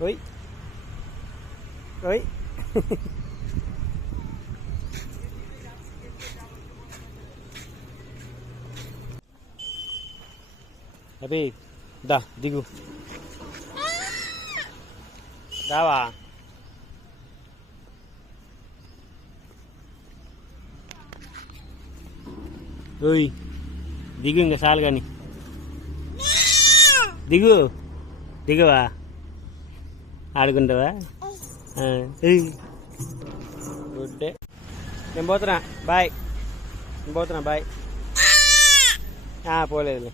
ఓయ్ ఓయ్ అభి దా దిగు రావా ఓయ్ దిగు ఇంకా చాలు కానీ దిగు దిగవా ఆడుకుంటావా గుడ్ నేను పోతున్నా బాయ్ నేను పోతున్నా బాయ్ పోలేదులే